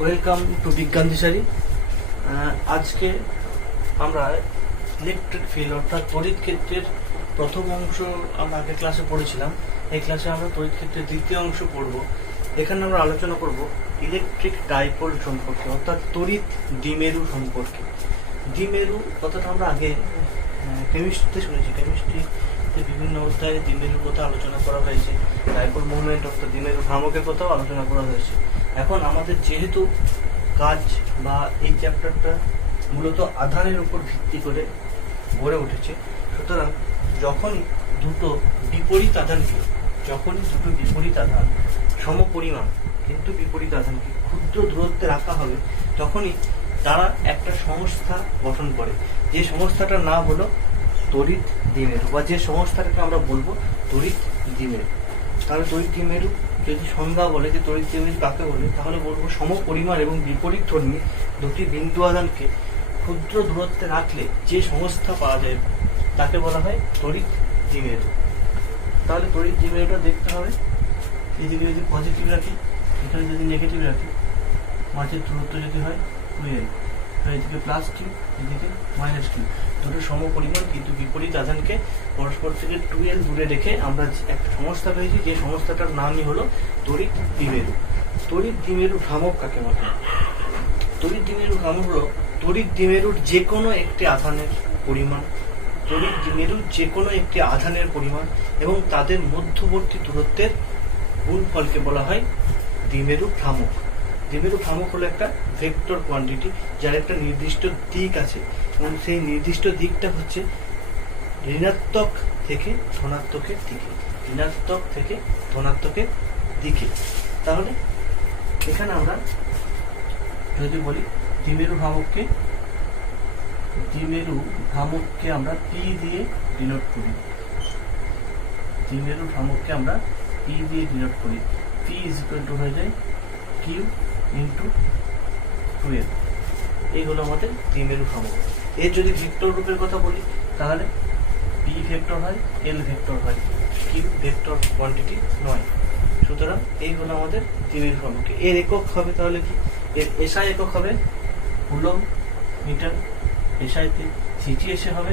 Welcome to বিজ্ঞান দিশারি। আজকে আমরা ইলেকট্রিক ফিল্ড অর্থাৎ তড়িৎ ক্ষেত্রের প্রথম অংশ আমরা আগের ক্লাসে পড়েছিলাম। এই ক্লাসে আমরা তড়িৎ ক্ষেত্রের দ্বিতীয় অংশ পড়ব। এখানে আমরা আলোচনা করব ইলেকট্রিক ডাইপোল সম্পর্কে অর্থাৎ তড়িৎ দ্বিমেরু সম্পর্কে। দ্বিমেরু কথাটা আমরা আগে কেমিস্ট্রিতে শুনেছি। কেমিস্ট্রিতে বিভিন্ন অধ্যায়ে দ্বিমেরুর কথা আলোচনা করা হয়েছে। ডাইপোল মুভমেন্ট অর্থাৎ দ্বিমেরু ভ্রামকের কথাও আলোচনা করা হয়েছে। এখন আমাদের যেহেতু কাজ বা এই চ্যাপ্টারটা মূলত আধানের উপর ভিত্তি করে গড়ে উঠেছে, সুতরাং যখনই দুটো বিপরীত আধান সমপরিমাণ কিন্তু বিপরীত আধানকে ক্ষুদ্র দূরত্বে রাখা হবে, তখনই তারা একটা সংস্থা গঠন করে। যে সংস্থাটার নাম হলো তড়িৎ দ্বিমেরু, বা যে সংস্থাটাকে আমরা বলবো তড়িৎ দ্বিমেরু। তাহলে তড়িৎ দ্বিমেরু যদি সংজ্ঞা বলে যে তড়িৎ দ্বিমেরু কাকে বলে, তাহলে বলবো সমপরিমাণ এবং বিপরীতধর্মী দুটি বিন্দু আধানকে ক্ষুদ্র দূরত্বে রাখলে যে সংস্থা পাওয়া যায় তাকে বলা হয় তড়িৎ দ্বিমেরু। তাহলে তড়িৎ দ্বিমেরুটা দেখতে হবে, এদিকে যদি পজিটিভ রাখি, এখানে যদি নেগেটিভ রাখি, মাঝের দূরত্ব যদি হয় 2l, এদিকে প্লাস কিউ, এদিকে মাইনাস কিউ, দুটো সমপরিমাণ কিন্তু বিপরীত আধানকে পরস্পর থেকে 2l দূরে রেখে আমরা একটা সংস্থা পেয়েছি, যে সংস্থাটার নামই হলো তড়িৎ দ্বিমেরু। তড়িৎ দ্বিমেরু ভ্রামক কাকে বলে? তড়িৎ দ্বিমেরু ভ্রামক হলো তড়িৎ দ্বিমেরুর যে কোনো একটি আধানের পরিমাণ, তড়িৎ দ্বিমেরুর যে কোনো একটি আধানের পরিমাণ এবং তাদের মধ্যবর্তী দূরত্বের গুণফলকে বলা হয় দ্বিমেরু ভ্রামক। দ্বিমেরু ভ্রামক হলো একটা ভেক্টর কোয়ান্টিটি, যার একটা নির্দিষ্ট দিক আছে এবং সেই নির্দিষ্ট দিকটা হচ্ছে ঋণাত্মক থেকে ধনাত্মকের দিকে। তাহলে এখানে আমরা যদি বলি দ্বিমেরু ভ্রামককে আমরা পি দিয়ে ডিনোট করি। দ্বিমেরু ভ্রামককে আমরা পি দিয়ে ডিনোট করি। পি ইজ ইকুয়াল টু হয়ে যায় কিউ ইন্টু 2l। এই হলো আমাদের দ্বিমেরু ভ্রামক। এর যদি ভেক্টর রূপের কথা বলি, তাহলে পি ভেক্টর হয়, এল ভেক্টর হয়, কিউ ভেক্টর কোয়ান্টিটি নয়। সুতরাং এই হলো আমাদের দ্বিমেরু ভ্রামক। এর একক হবে তাহলে কি? এর এসআই একক হবে কুলম্ব মিটার, এসআইতে সিজিএসে হবে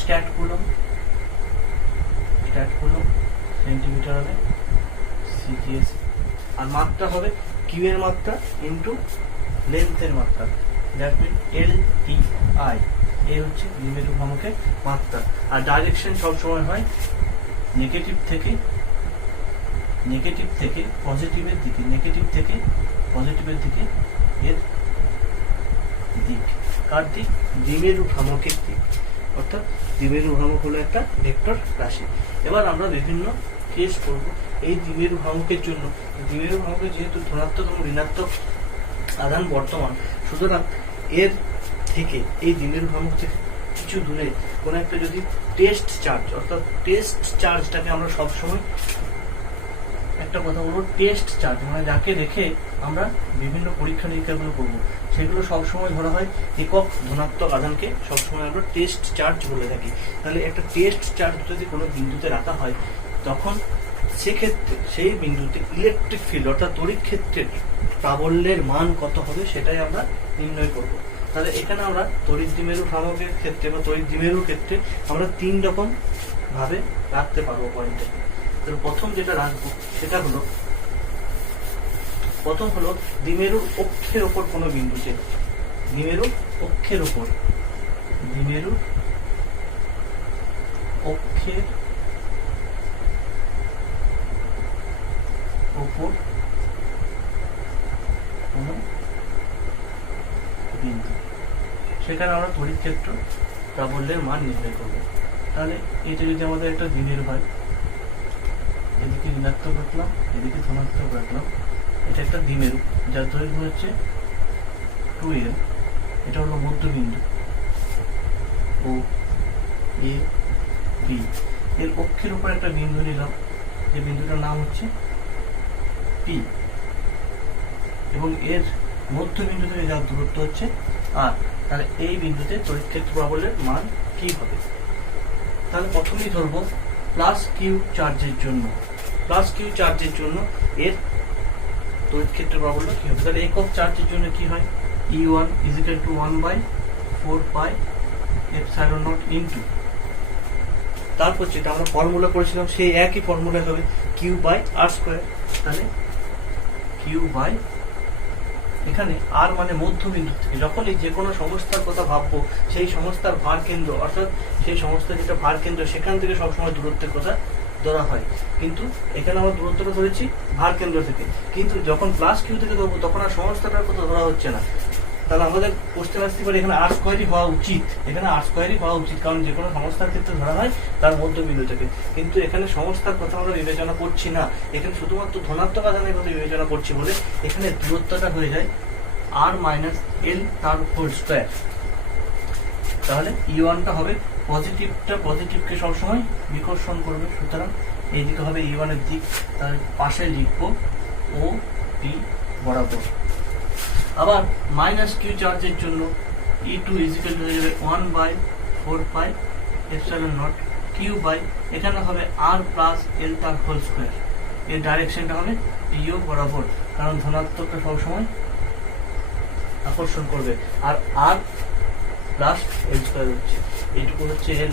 স্ট্যাট কুলম্ব, সেন্টিমিটার হবে সিজিএস, আর মাত্রা হবে কিউ এর মাত্রা ইন্টু লেন্থের মাত্রা, that mean L T I. এই হচ্ছে দ্বিমেরু ভ্রামকের মাত্রা। আর ডাইরেকশন সবসময় হয় নেগেটিভ থেকে পজিটিভের দিকে, এর দিক। কার দিক? দ্বিমেরু ভ্রামকের দিক। অর্থাৎ দ্বিমেরু ভ্রামক হলো একটা ভেক্টর রাশি। এবার আমরা বিভিন্ন কেস করব এই দ্বিমেরু ভ্রামকের জন্য। দ্বিমেরু ভ্রামকে যেহেতু ধনাত্মক এবং ঋণাত্মক আধান বর্তমান, সুতরাং এর থেকে এই দ্বিমেরু ভ্রামক থেকে কিছু দূরে কোনো একটা যদি টেস্ট চার্জ, অর্থাৎ টেস্ট চার্জটাকে আমরা সবসময় একটা কথা বলবো, টেস্ট চার্জ মানে যাকে রেখে আমরা বিভিন্ন পরীক্ষা নিরীক্ষাগুলো করবো, সেগুলো সবসময় ধরা হয় একক ধনাত্মক আধানকে সবসময় আমরা টেস্ট চার্জ বলে থাকি। তাহলে একটা টেস্ট চার্জ যদি কোনো বিন্দুতে রাখা হয়, তখন সেক্ষেত্রে সেই বিন্দুতে ইলেকট্রিক ফিল্ড অর্থাৎ তড়িৎ ক্ষেত্রের প্রাবল্যের মান কত হবে সেটাই আমরা নির্ণয় করব। তাহলে এখানে আমরা তড়িৎ দ্বিমেরু ভ্রামকের ক্ষেত্রে বা তড়িৎ দ্বিমেরুর ক্ষেত্রে আমরা 3 রকম ভাবে রাখতে পারবো পয়েন্টে। প্রথম যেটা রাখবো সেটা হলো, দ্বিমেরুর অক্ষের ওপর কোনো বিন্দুতে, দ্বিমেরুর অক্ষের ওপর কোনো বিন্দু, সেখানে আমরা তড়িৎ ক্ষেত্র প্রাবল্যের মান নির্ণয় করবো। তাহলে এটা যদি আমাদের একটা দ্বিমেরু হয়, এদিকে ঋণাত্মক রাখলাম, এদিকে ধনাত্মক রাখলাম, এটা একটা দ্বিমেরু যার দৈর্ঘ্য হচ্ছে 2l। এটা হলো মধ্যবিন্দু ও এ বি। এর অক্ষের উপর একটা বিন্দু নিলাম, যে বিন্দুটার নাম হচ্ছে পি, এবং এর মধ্যবিন্দু থেকে যার দূরত্ব হচ্ছে আর। তাহলে এই বিন্দুতে তড়িৎ ক্ষেত্র প্রাবল্যের মান কি হবে? তাহলে প্রথমেই ধরবো প্লাস কিউ চার্জের জন্য এর তড়িৎ ক্ষেত্র প্রাবল্য কি হবে? তাহলে একক চার্জের জন্য কি হয়? E1 is equal to 1/4 pi epsilon naught into, তারপর যেটা আমরা ফর্মুলা করেছিলাম সেই একই ফর্মুলা হবে Q বাই R স্কয়ার। তাহলে Q বাই, এখানে আর মানে মধ্যবিন্দু থেকে যখনই যে কোনো সংস্থার কথা ভাববো সেই সংস্থার ভার কেন্দ্র, অর্থাৎ সেই সংস্থা যেটা ভার কেন্দ্র সেখান থেকে সবসময় দূরত্বের কথা ধরা হয়, কিন্তু এখানে আমরা দূরত্বটা ধরেছি ভার কেন্দ্র থেকে, কিন্তু যখন প্লাস কিউ থেকে ধরবো তখন আর সংস্থাটার কথা ধরা হচ্ছে না। তাহলে আমাদের কোশ্চেন আসতে পারে এখানে আর স্কোয়ারই হওয়া উচিত, এখানে আর স্কোয়ারই হওয়া উচিত, কারণ যে কোনো সংস্থার ক্ষেত্রে ধরা হয় তার মধ্যবিন্দু থেকে, কিন্তু এখানে সংস্থার কথা আমরা বিবেচনা করছি না, এখানে শুধুমাত্র ধনাত্মক আধানের কথা বিবেচনা করছি বলে এখানে দূরত্বটা হয়ে যায় আর মাইনাস এল তার হোল স্কোয়ার। তাহলে E1টা হবে পজিটিভটা পজিটিভকে সবসময় বিকর্ষণ করবে, সুতরাং এইদিকে হবে E1 এর দিক, তাহলে পাশে লিখবো ও পি বরাবর। আবার মাইনাস কিউ চার্জের জন্য E2 ইজ ইকুয়াল টু হয়ে যাবে 1/4 pi epsilon naught Q by, এখানে হবে আর প্লাস এল তার হোল স্কোয়ার, এর ডাইরেকশনটা হবে পিও বরাবর, কারণ ধনাত্মকটা সবসময় আকর্ষণ করবে, আর আর প্লাস এল স্কোয়ার হচ্ছে, এইটুকু হচ্ছে এল,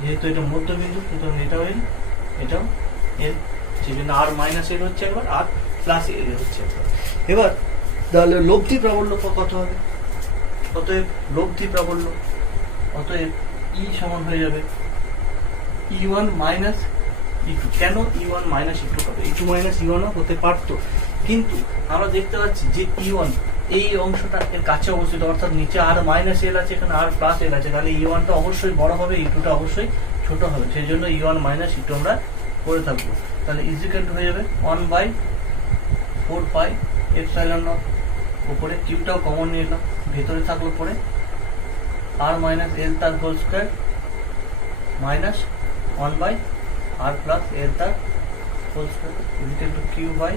যেহেতু এটা মধ্যবিন্দু সুতরাং এটাও এল, এটাও এল, সেই জন্য আর মাইনাস এল হচ্ছে একবার, আর প্লাস এল হচ্ছে একবার। এবার তাহলে লব্ধি প্রাবল্য কত হবে? অতএব লব্ধি প্রাবল্য, অতএব ই সমান হয়ে যাবে E1 মাইনাস E2। কেন E1 মাইনাস E2 হবে? E2 মাইনাস E1 হতে পারতো, কিন্তু আমরা দেখতে পাচ্ছি যে E1 এই অংশটা এর কাছে অবস্থিত, অর্থাৎ নিচে আর মাইনাস এল আছে, এখানে আর প্লাস এল আছে, তাহলে E1টা অবশ্যই বড় হবে, E2টা অবশ্যই ছোট হবে, সেই জন্য E1 মাইনাস E2 আমরা করে থাকবো। তাহলে ইজ ইকুয়াল টু হয়ে যাবে 1/4 পাই এপসাইলন নট, উপরে কিউটাও কমন নিয়ে এলাম, ভেতরে থাকলো পরে আর মাইনাস এল তার whole square minus 1/r plus L তার whole square is equal to Q by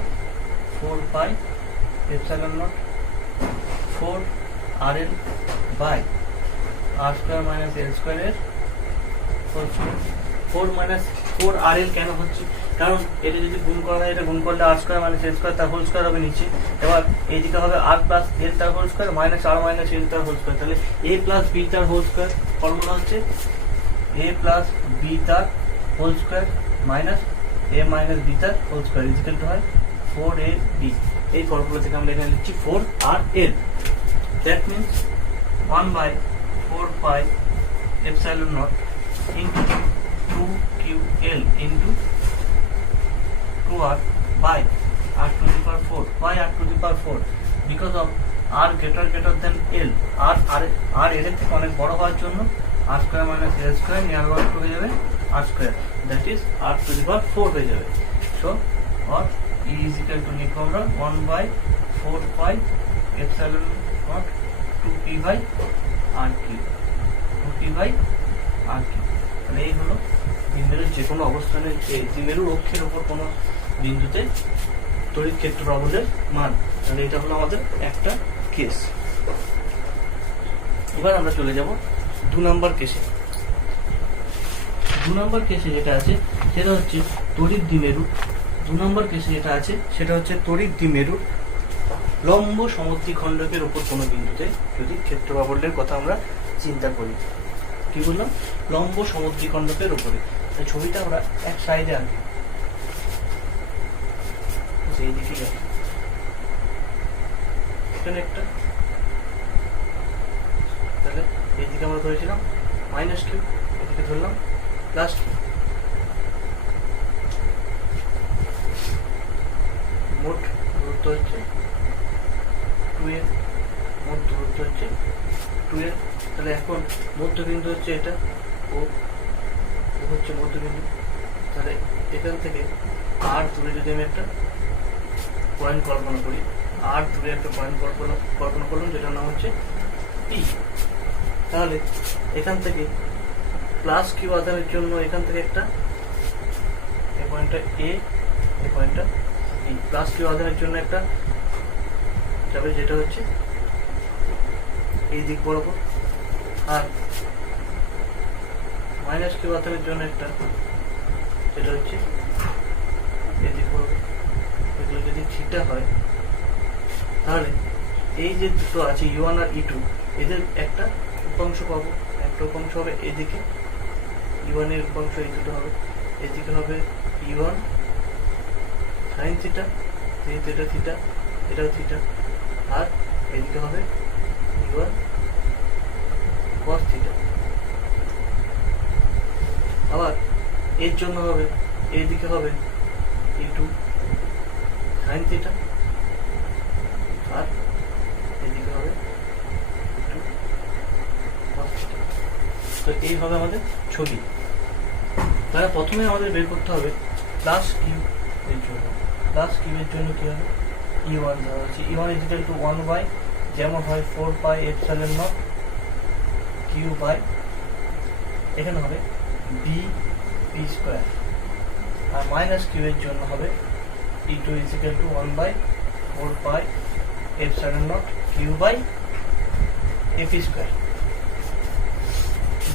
4 pi epsilon naught 4 R L by R square minus L স্কোয়ারের whole square. 4 minus 4 R L কেন হচ্ছে? কারণ এটা যদি গুণ করা হয়, এটা গুণ করলে R square minus L square তার হোল স্কোয়ার হবে নিচে, এবার এইদিকে হবে আর প্লাস এল তার whole square minus R minus L তার হোল স্কোয়ার, তাহলে এ প্লাস বি তার হোল স্কোয়ার, ফর্মুলা হচ্ছে এ প্লাস বি তার whole square minus A minus B তার whole square is equal to হয় 4ab। এই ফর্মুলা থেকে আমরা এখানে লিখছি 4 R L, that means 1/4 pi epsilon not into 2ql into 2r by r to the power 4. Why r to the power 4? Because of r greater than l. r l এর থেকে অনেক বড় হওয়ার জন্য r square minus l square near one হয়ে যাবে r square, that is r to the power 4 হয়ে যাবে। So or e is equal to লিখব আমরা 1/4 pi epsilon naught 2p by r cube, 2p by r cube। মানে এই হলো দ্বিমেরুর যে কোনো অবস্থানে দ্বিমেরুর অক্ষের উপর কোনো বিন্দুতে তড়িৎ ক্ষেত্র প্রাবল্যের মান। তাহলে এটা হলো আমাদের একটা কেস। এবার আমরা চলে যাব 2 নম্বর কেসে। 2 নম্বর কেসে যেটা আছে সেটা হচ্ছে তড়িৎ দ্বিমেরু। 2 নম্বর কেসে যেটা আছে সেটা হচ্ছে তড়িৎ দ্বিমেরু লম্ব সমদ্বিখণ্ডকের উপর কোনো বিন্দুতে যদি ক্ষেত্র প্রাবল্যের কথা আমরা চিন্তা করি। কি বললাম? লম্ব সমদ্বিখণ্ডকের উপরে। ছবিটা আমরা এক সাইডে আঁকি, এই দিকে আঁকি, এখানে একটা, তাহলে এইদিকে আমরা ধরেছিলাম মাইনাস কিউ, এদিকে ধরলাম প্লাস কিউ, মোট দূরত্ব হচ্ছে 2l, মোট দূরত্ব হচ্ছে 2l। তাহলে এখন মধ্যবিন্দু হচ্ছে এটা, ও হচ্ছে মধ্যবিন্দু, তাহলে এখান থেকে আর দূরে যদি আমি একটা পয়েন্ট কল্পনা করি, আর দূরে একটা পয়েন্ট কল্পনা করলাম যেটার নাম হচ্ছে পি, তাহলে এখান থেকে প্লাস কিউ আধানের জন্য এখান থেকে একটা এই পয়েন্টটা এ, এই পয়েন্টটা এই প্লাস কিউ আধানের জন্য একটা যাবে যেটা হচ্ছে এই দিক বরাবর, আর মাইনাস কিউ আধানের জন্য একটা যেটা হচ্ছে এই দিক বরাবর। এগুলো যদি থিটা হয়, তাহলে এই যে দুটো আছে E1 আর E2, এদের একটা উপাংশ পাবো। একটা উপাংশ হবে এদিকে, E1 এর উপাংশ এই দুটো হবে, এদিকে হবে E1 সাইন থিটা, যেহেতু এটা থিটা, এটাও থিটা, আর এদিকে হবে E1 cos থিটা। আবার এর জন্য হবে এইদিকে হবে E2 সাইন থিটা, আর এদিকে হবে E2 cos থিটা। তো এই হবে আমাদের ছবি। তাহলে প্রথমে আমাদের বের করতে হবে প্লাস কিউ এর জন্য। প্লাস কিউ এর জন্য কি হবে, E1 ধরা হচ্ছে, E1 ইকুয়াল টু 1 বাই যেমন হয় 4 pi epsilon naught Q by, এখানে হবে বি পি স্কোয়ার, আর মাইনাস কিউ এর জন্য হবে E2 equal to 1 by 4 pi epsilon naught Q by AP square.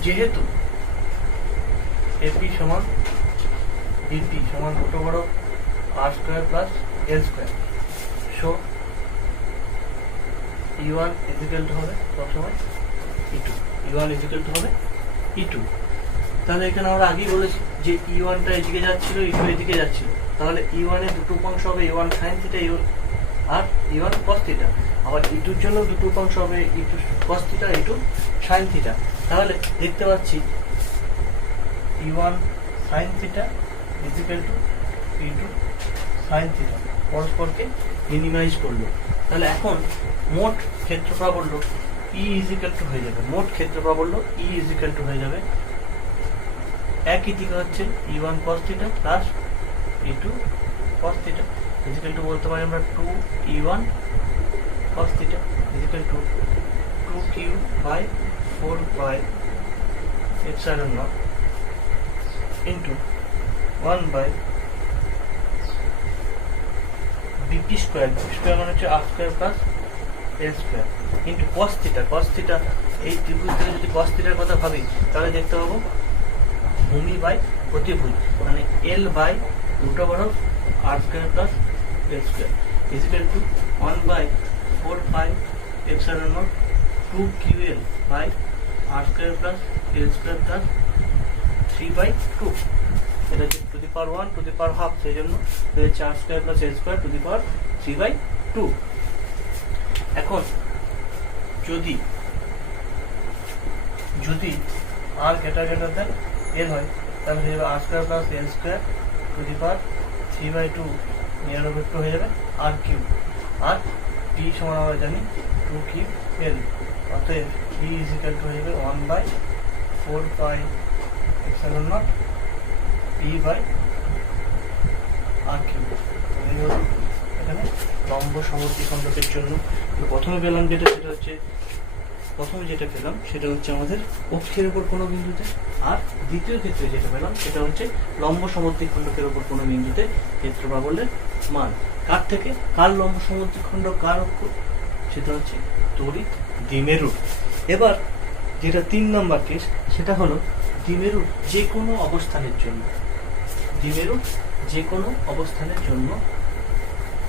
যেহেতু এপি সমান বিপি সমান ছোট বড় R square plus L square, so E1 equal to হবে সবসময় E2, E1 ইকুয়াল টু হবে E2। তাহলে এখানে আমরা আগেই বলেছি যে E1 টা এদিকে যাচ্ছিল, E2 এদিকে যাচ্ছিল, তাহলে E1 এর দুটো উপাংশ হবে E1 সাইন থিটা আর E1 cos থিটা, আবার E2 এর জন্য দুটো উপাংশ হবে E2 cos theta, E2 sine theta. তাহলে দেখতে পাচ্ছি E1 sine theta equal two E2 sine theta, পরস্পরকে মিনিমাইজ করলো। তাহলে এখন মোট ক্ষেত্র প্রাবল্য E ইকুয়াল টু হয়ে যাবে, মোট ক্ষেত্র প্রাবল্য E ইকুয়াল টু হয়ে যাবে একই দিকে হচ্ছে E1 cos theta plus E2 cos theta equal to বলতে পারি আমরা 2E1 cos theta equal to 2Q by 4 by epsilon naught into 1 by BP square, BP square মানে হচ্ছে R square plus L square into cos theta. cos theta এই ত্রিভুজ থেকে যদি cos থিটার কথা ভাবি তাহলে দেখতে পাবো ভূমি বাই প্রতিভুজ, মানে L by root over of R square plus L square equal to 1 by 4 pi epsilon naught 2QL by R square plus L square plus 3 by 2। এটা হচ্ছে to the power 1 to the power half, সেই জন্য হচ্ছে R square plus L square to the power 3 by 2। এখন যদি আর greater than এল হয় তাহলে হয়ে যাবে R square plus L square to the power 3 by 2 near over 2 হয়ে যাবে আর কিউ, আর টি সমান আমরা জানি 2QL, অতএব E ইকুয়াল টু হয়ে যাবে 1 by 4 pi epsilon naught E by R Q. এখানে লম্ব সমদ্বিখণ্ডকের জন্য প্রথমে পেলাম যেটা সেটা হচ্ছে আমাদের অক্ষের উপর কোনো বিন্দুতে, আর দ্বিতীয় ক্ষেত্রে যেটা পেলাম সেটা হচ্ছে লম্ব সমদ্বিখণ্ডকের উপর কোনো বিন্দুতে ক্ষেত্র প্রাবল্যের মান। কার থেকে কার লম্ব সমদ্বিখণ্ডক কার অক্ষ, সেটা হচ্ছে তড়িৎ দ্বিমেরুর। এবার যেটা 3 নম্বর কেস সেটা হলো দ্বিমেরুর যে কোনো অবস্থানের জন্য, দ্বিমেরুর যে কোনো অবস্থানের জন্য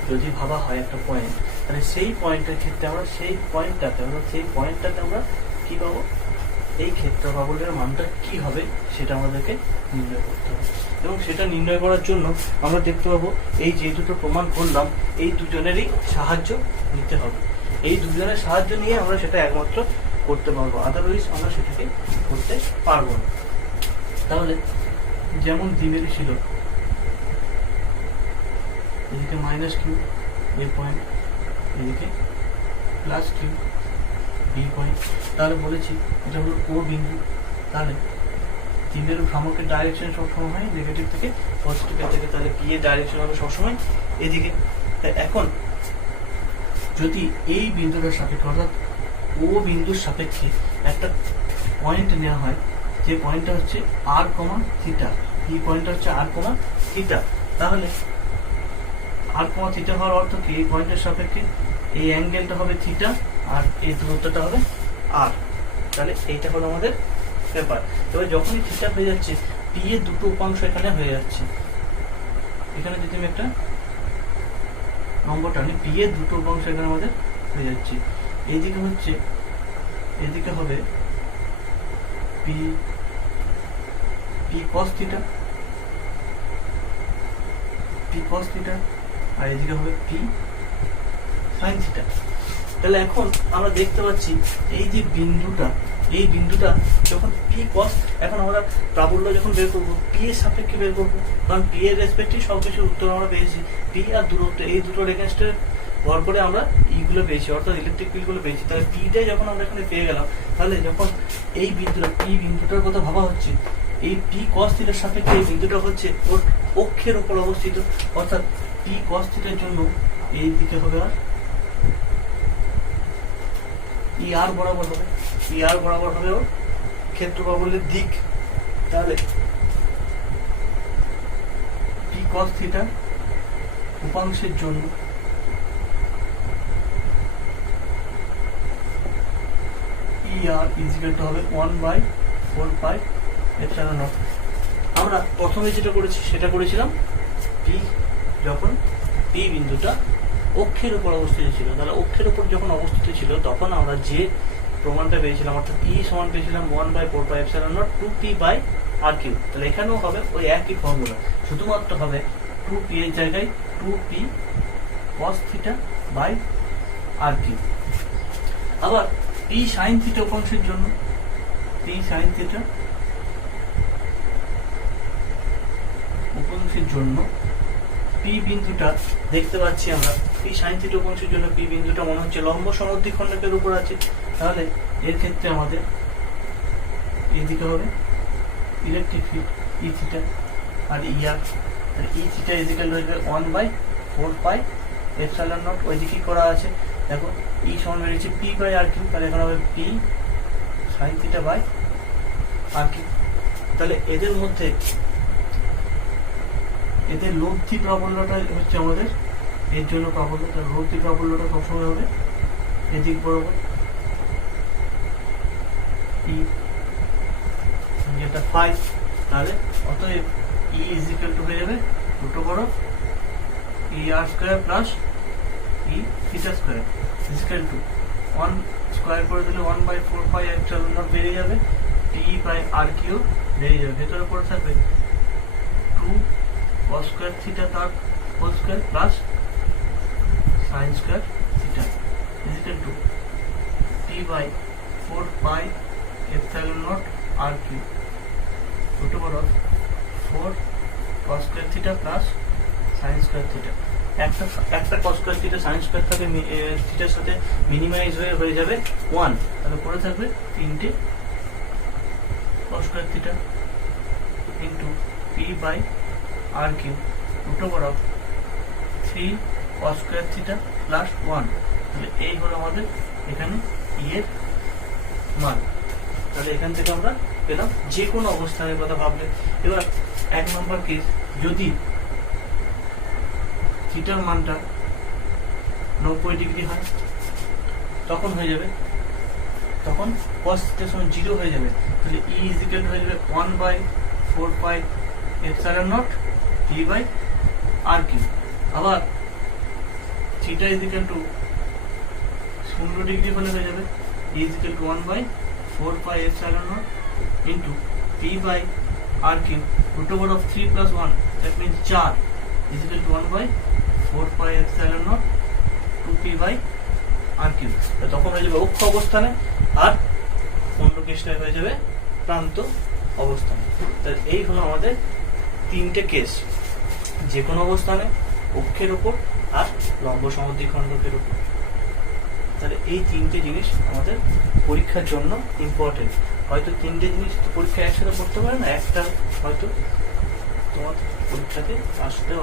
যদি ভাবা হয় একটা পয়েন্ট, তাহলে সেই পয়েন্টের ক্ষেত্রে আমরা সেই পয়েন্টটাতে আমরা কি পাবো, এই ক্ষেত্র প্রাবল্যের মানটা কি হবে সেটা আমাদেরকে নির্ণয় করতে হবে। এবং সেটা নির্ণয় করার জন্য আমরা দেখতে পাবো এই যে দুটো প্রমাণ করলাম এই দুজনেরই সাহায্য নিতে হবে। এই দুজনের সাহায্য নিয়ে আমরা সেটা একমাত্র করতে পারবো, আদারওয়াইজ আমরা সেটাকে করতে পারবো না। তাহলে যেমন দ্বিমেরু ছিল, এদিকে মাইনাস কিউ এ পয়েন্ট, এদিকে প্লাস কিউ বি পয়েন্ট, তাহলে বলেছি এটা হলো ও বিন্দু। তাহলে দ্বিমেরু ভ্রামকের ডাইরেকশন সবসময় হয় নেগেটিভ থেকে পজিটিভের দিকে, তাহলে বি এর ডাইরেকশন হবে সবসময় এদিকে। তাই এখন যদি এই বিন্দুটার সাপেক্ষে অর্থাৎ ও বিন্দুর সাপেক্ষে একটা পয়েন্ট নেওয়া হয়, যে পয়েন্টটা হচ্ছে আর কমা থিটা, এই পয়েন্টটা হচ্ছে আর কমা থিটা, তাহলে আর কমা থিটা হওয়ার অর্থ কি, এই পয়েন্টের সাপেক্ষে এই অ্যাঙ্গেলটা হবে থিটা আর এই দূরত্বটা হবে আর। তাহলে এইটা হলো আমাদের ব্যাপার। তবে যখনই থিটা হয়ে যাচ্ছে পি এর দুটো উপাংশ এখানে হয়ে যাচ্ছে, এখানে যদি আমি একটা লম্ব টানি পি এর দুটো উপাংশ এখানে আমাদের হয়ে যাচ্ছে। এইদিকে হচ্ছে, এদিকে হবে পি cos থিটা, আর এদিকে হবে পি sin থিটা। তাহলে এখন আমরা দেখতে পাচ্ছি এই যে বিন্দুটা, এই বিন্দুটা যখন পি cos, এখন আমরা প্রাবল্য যখন বের করবো পি এর সাপেক্ষে বের করবো, কারণ পি এর রেসপেক্টে সবকিছুর উত্তর আমরা পেয়েছি। পি আর দূরত্ব, এই দুটোর এগেনস্টে ভর করে আমরা ইগুলো পেয়েছি, অর্থাৎ ইলেকট্রিক ফিল্ডগুলো পেয়েছি। তাহলে পিটাই যখন আমরা এখানে পেয়ে গেলাম, তাহলে যখন এই বিন্দুটা পি বিন্দুটার কথা ভাবা হচ্ছে, এই পি cos থিটার সাপেক্ষে এই বিন্দুটা হচ্ছে ওর অক্ষের উপর অবস্থিত, অর্থাৎ পি cos থিটার জন্য এই দিকে হবে আর ই আর বরাবর হবে, ওর ক্ষেত্র প্রাবল্যের দিক। তাহলে পি cos থিটা উপাংশের জন্য ই আর ইজিক্যাল টু হবে 1/4πε0। আমরা প্রথমে যেটা করেছি সেটা করেছিলাম পি, যখন পি বিন্দুটা অক্ষের উপর অবস্থিত ছিল, তাহলে অক্ষের উপর যখন অবস্থিত ছিল তখন আমরা যে প্রমাণটা পেয়েছিলাম, অর্থাৎ ই সমান পেয়েছিলাম 1/4πε0 2p/r3। তাহলে এখানেও হবে ওই একই ফর্মুলা, শুধুমাত্র হবে 2p এর জায়গায় 2p cos theta by r3। আবার p sin থিটা উপাংশের জন্য p sin থিটা উপাংশের জন্য পি বিন্দুটা দেখতে পাচ্ছি আমরা, পি sin থিটা উপাংশের জন্য পি বিন্দুটা মনে হচ্ছে লম্ব সমদ্বিখণ্ডকের উপর আছে। তাহলে এর ক্ষেত্রে আমাদের এদিকে হবে ইলেকট্রিক ফিল্ড ই থিটা আর ই আর, আর ই থিটা ইজিক্যাল হয়ে যাবে 1/4πε0। ওইদিকে করা আছে, দেখো ই সমান বেরিয়েছে p/r3, তাহলে এখানে হবে p sin theta by r3। তাহলে এদের মধ্যে এদের লব্ধি প্রাবল্যটা হচ্ছে আমাদের এর জন্য প্রাবল্য, তার লব্ধি প্রাবল্যটা সবসময় হবে এদিক বরাবর ই, যেটা 5। তাহলে অতএব ই ইজিক্যাল টু হয়ে যাবে √e r² plus E theta square is equal to 1 square করে দিলে 1/4πε0 বেরিয়ে যাবে, p/r3 বেরিয়ে যাবে, ভেতরে পড়ে থাকবে 2 cos স্কয়ার থিটা তার whole square plus sin square theta is equal to p/4πε0 r3 4 cos square theta plus sin square theta. একটা cos square theta sin square থেকে থিটার সাথে মিনিমাইজ হয়ে যাবে 1, তাহলে পড়ে থাকবে 3টে cos square theta into p/r3 3 cos square theta plus 1। তাহলে এই হলো আমাদের এখানে ই এর মান। তাহলে এখান থেকে আমরা পেলাম যে কোনো অবস্থানের কথা ভাবলে। এবার 1 নম্বর কেস, যদি থিটার মানটা 90 ডিগ্রি হয় তখন হয়ে যাবে, তখন cos থিটা সমান 0 হয়ে যাবে। তাহলে ই ইজিক্যাল হয়ে যাবে 1/4πε0 p/r3। আবার থিটা ইজিক্যাল টু 0 ডিগ্রি হলে হয়ে যাবে E equal to 1/4πε0 into p/r3 √3 plus 1, that means 4 equal to 1/4πε0 2p/r3। তখন হয়ে যাবে অক্ষ অবস্থানে, আর অন্য কেসটা হয়ে যাবে প্রান্ত অবস্থানে। তাহলে এই হলো আমাদের 3টে কেস, যে কোনো অবস্থানে, অক্ষের উপর আর লম্ব সমদ্বিখণ্ডকের উপর। তাহলে এই 3টে জিনিস আমাদের পরীক্ষার জন্য ইম্পর্টেন্ট। হয়তো 3টে জিনিস তো পরীক্ষায় একসাথে পড়তে পারে না, একটা হয়তো তোমার পরীক্ষাতে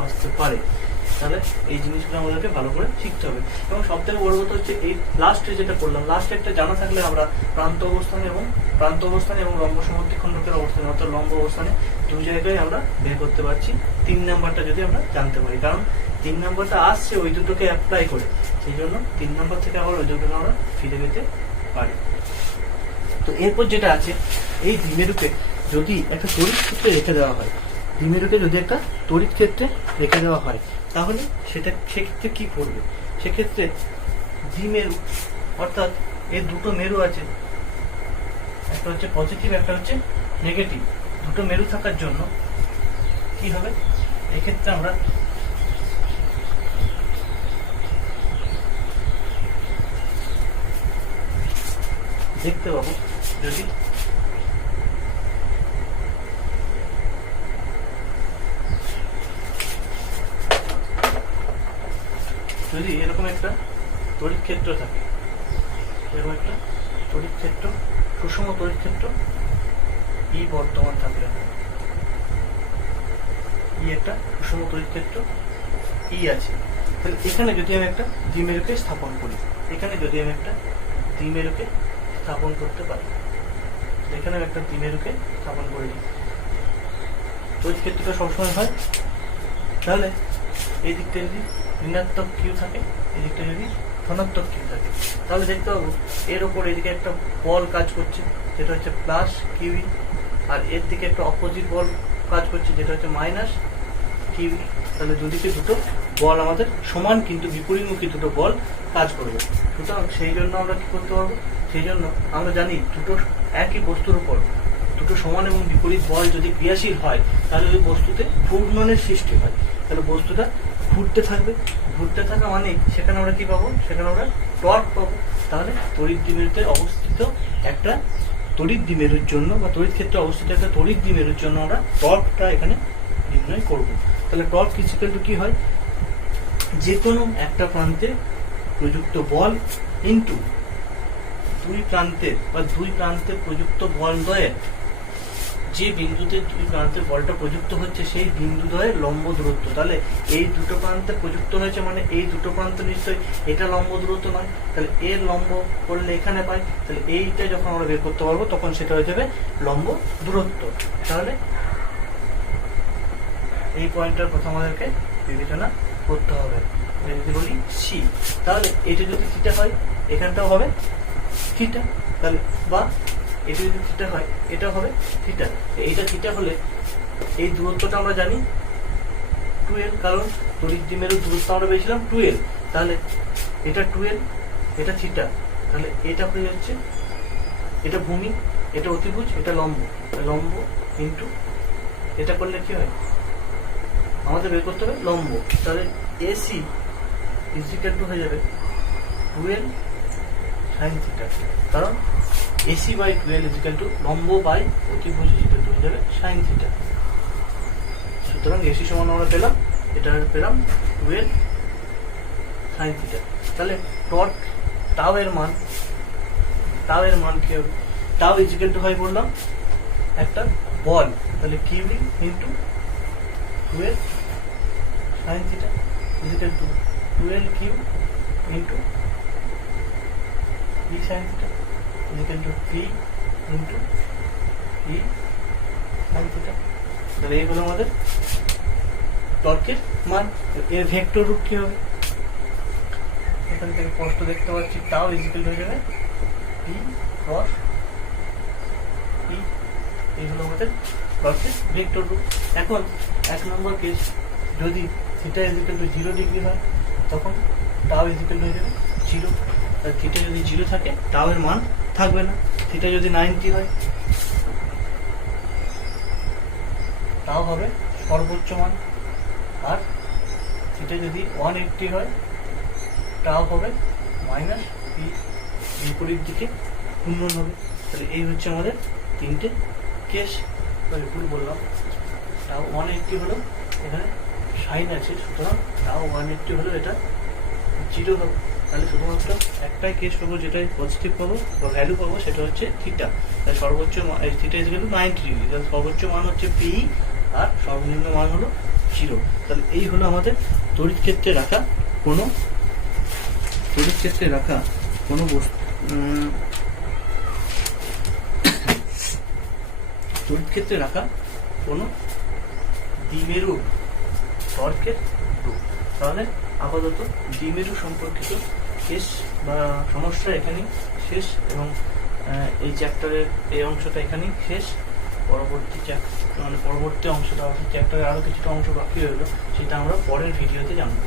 আসতে পারে। তাহলে এই জিনিসগুলো আমাদেরকে ভালো করে শিখতে হবে। এবং সব থেকে বড় কথা হচ্ছে এই লাস্টে যেটা করলাম, লাস্টে একটা জানা থাকলে আমরা প্রান্ত অবস্থানে এবং লম্ব সমদ্বিখণ্ডকের অবস্থানে, অর্থাৎ লম্ব অবস্থানে 2 জায়গায় আমরা বের করতে পারছি। 3 নাম্বারটা যদি আমরা জানতে পারি, কারণ 3 নাম্বারটা আসছে ওই দুটোকে অ্যাপ্লাই করে, সেই জন্য 3 নাম্বার থেকে আবার ওই দুটোকে আমরা ফিরে পেতে পারি। তো এরপর যেটা আছে, এই দ্বিমেরুকে যদি একটা তড়িৎ ক্ষেত্রে রেখে দেওয়া হয়, তাহলে সেক্ষেত্রে কি করবে? সেক্ষেত্রে দ্বিমেরু অর্থাৎ এর দুটো মেরু আছে, একটা হচ্ছে পজিটিভ, একটা হচ্ছে নেগেটিভ। দুটো মেরু থাকার জন্য কি হবে? এক্ষেত্রে আমরা দেখতে পাবো যদি এরকম একটা তড়িৎ ক্ষেত্র থাকে, এরকম একটা তড়িৎ ক্ষেত্র, সুষম তড়িৎ ক্ষেত্র ই বর্তমান থাকলে, ই একটা সুষম তড়িৎ ক্ষেত্র ই আছে, তাহলে এখানে যদি আমি একটা দ্বিমেরুকে স্থাপন করি, এখানে যদি আমি একটা দ্বিমেরুকে স্থাপন করতে পারি, এখানে আমি একটা দ্বিমেরুকে স্থাপন করে দিই, তড়িৎ ক্ষেত্রটা সবসময় হয়। তাহলে এই দিকটা যদি ঋণাত্মক কিউ থাকে, এই দিকটা যদি ধনাত্মক কিউ থাকে, তাহলে দেখতে পাবো এর ওপর এদিকে একটা বল কাজ করছে যেটা হচ্ছে প্লাস কিউই, আর এর দিকে একটা অপোজিট বল কাজ করছে যেটা হচ্ছে মাইনাস কিউই। তাহলে দুদিকে দুটো বল আমাদের সমান কিন্তু বিপরীতমুখী দুটো বল কাজ করবে। সুতরাং সেই জন্য আমরা কি করতে পারবো? সেই জন্য আমরা জানি দুটো একই বস্তুর উপর দুটো সমান এবং বিপরীত বল যদি ক্রিয়াশীল হয় তাহলে ওই বস্তুতে ঘূর্ণনের সৃষ্টি হয়, তাহলে বস্তুটা ঘুরতে থাকবে। ঘুরতে থাকা মানে সেখানে আমরা কি পাবো? সেখানে আমরা টর্ক পাবো। তাহলে তড়িৎ দ্বিমেরুতে অবস্থিত একটা তড়িৎ দ্বিমেরুর জন্য বা তড়িৎ ক্ষেত্রে অবস্থিত একটা তড়িৎ দ্বিমেরুর জন্য আমরা টর্কটা এখানে নির্ণয় করব। তাহলে টর্ক ইকুয়াল টু কি হয়? যে কোনো একটা প্রান্তে প্রযুক্ত বল ইনটু দুই প্রান্তের বা দুই প্রান্তে প্রযুক্ত বল দ্বয়ের, যে বিন্দুতে দুই প্রান্তের বলটা প্রযুক্ত হচ্ছে সেই বিন্দু দ্বয়ের লম্ব দূরত্ব। তাহলে এই দুটো প্রান্তে প্রযুক্ত হয়েছে মানে এই দুটো প্রান্ত নিশ্চয়ই এটা লম্ব দূরত্ব নয়, তাহলে এর লম্ব করলে এখানে পাই, তাহলে এইটা যখন আমরা বের করতে পারবো তখন সেটা হয়ে যাবে লম্ব দূরত্ব। তাহলে এই পয়েন্টটার প্রথম আমাদেরকে বিবেচনা করতে হবে। যদি বলি সি, তাহলে এটা যদি থিটা হয় এখানটাও হবে থিটা, তাহলে বা এটা যদি থিটা হয় এটাও হবে থিটা। এইটা থিটা হলে এই দূরত্বটা আমরা জানি 2l, কারণ তড়িৎ দ্বিমেরুর দূরত্ব আমরা পেয়েছিলাম 2l। তাহলে এটা 2l, এটা থিটা, তাহলে এটা হয়ে যাচ্ছে, এটা ভূমি, এটা অতিভুজ, এটা লম্ব, লম্ব ইন্টু এটা করলে কি হয়? আমাদের বের করতে হবে লম্ব। তাহলে এসি ইকুয়াল টু হয়ে যাবে 2l sin থিটা, কারণ AC by 2l equal to লম্ব বাই অতিভুজ ইকুয়াল টু হয়ে যাবে sin থিটা। সুতরাং এসি সমান আমরা পেলাম, এটা পেলাম 2l sin থিটা। তাহলে টর্ক টাও এর মান কি হবে? টাও ইকুয়াল টু হয় বললাম একটা বল, তাহলে Q B into 2l sin theta equal to 2l Q into e sin theta equal to p into e sin theta. তাহলে এই হলো আমাদের টর্কের মান। এর ভেক্টর রূপ কি হবে? এখান থেকে স্পষ্ট দেখতে পাচ্ছি টাও ইকুয়াল হয়ে যাবে p ক্রস e। এই হলো আমাদের টর্কের ভেক্টর রূপ। এখন এক নম্বর কেস, যদি থিটা ইকুয়াল টু 0 ডিগ্রি হয় তখন টাও ইকুয়াল হয়ে যাবে 0। আর থিটা যদি 0 থাকে টাও এর মান থাকবে না। থিটা যদি 90 হয় তাও হবে সর্বোচ্চ মান, আর থিটা যদি 180 হয় টাও হবে মাইনাস পি, বিপরীত দিকে ঘূর্ণন হবে। তাহলে এই হচ্ছে আমাদের তিনটে কেস। ভুল বললাম, টাও 180 হলো, এখানে সাইন আছে, সুতরাং টাও 180 হলো, এটা 0 হবে। তাহলে শুধুমাত্র একটাই কেস পাবো যেটাই পজিটিভ পাবো বা ভ্যালু পাবো, সেটা হচ্ছে থিটা। তাহলে সর্বোচ্চ থিটা ইকুয়াল টু 90 ডিগ্রি, তাহলে সর্বোচ্চ মান হচ্ছে পি আর সর্বনিম্ন মান হলো 0। তাহলে এই হলো আমাদের তড়িৎ ক্ষেত্রে রাখা কোনো বস্তু তড়িৎ ক্ষেত্রে রাখা কোনো দ্বিমেরু টর্কের রূপ। তাহলে আপাতত দ্বিমেরু সম্পর্কিত কেস বা সমস্যা এখানেই শেষ, এবং এই চ্যাপ্টারের এই অংশটা এখানেই শেষ। পরবর্তী অংশটা চ্যাপ্টারের আরো কিছুটা অংশ বাকি রইলো, সেটা আমরা পরের ভিডিওতে জানবো।